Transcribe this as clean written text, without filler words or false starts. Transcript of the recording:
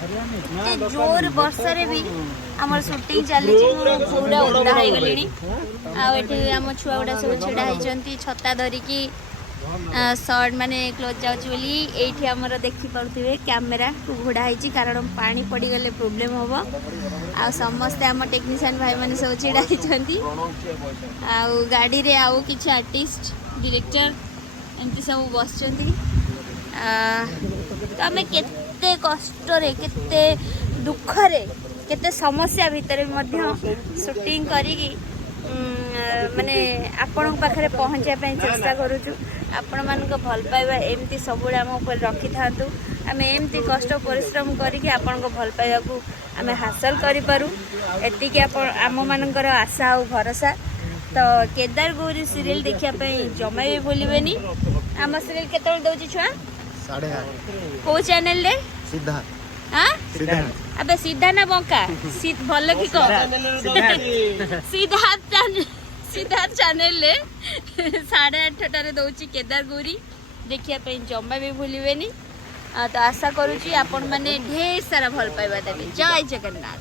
जोर वर्षा रे भी आमर शूटिंग चली पूरा उड़ा हो गली आम छुआ गुड़ा सब छिड़ा होती छता धरिकी सर्ट माने क्लोज जाऊँगी ये आमर देखिपे कैमेरा को घोड़ा होती कारण पानी पड़गले प्रोब्लेम हम आ समस्ते आम टेक्नीशियन भाई मैंने सब छिड़ा होती गाड़ी रे आउ किसी आर्टिस्ट डायरेक्टर एमती सब बस तो आम केते कष्ट केते दुख रे केते समस्या भितर शूटिंग करी माने आपण पाखे पहुँचापी चेष्टा करुचु आपण मान भल पाइबा एमती सब आम उपर रखी था आम एमती कष्ट परिश्रम करके आपण भल पाइबा को आम हासिल करूँ एति आम मानकर आशा और भरोसा तो केदार गौरी सीरियल देखापी जमा भी भूलबेनी आम सीरियल केत दौर छुआ 8:30 को चैनल रे सीधा हाँ सीधा अबे सीधा ना बंका भल कि सीधा चैनल रे 8:30 दौची केदार गौरी देखापी जमा भी भूलबेनी तो आशा करुँची आपण मैंने ढेर सारा भल पाइबा देवे जय जगन्नाथ।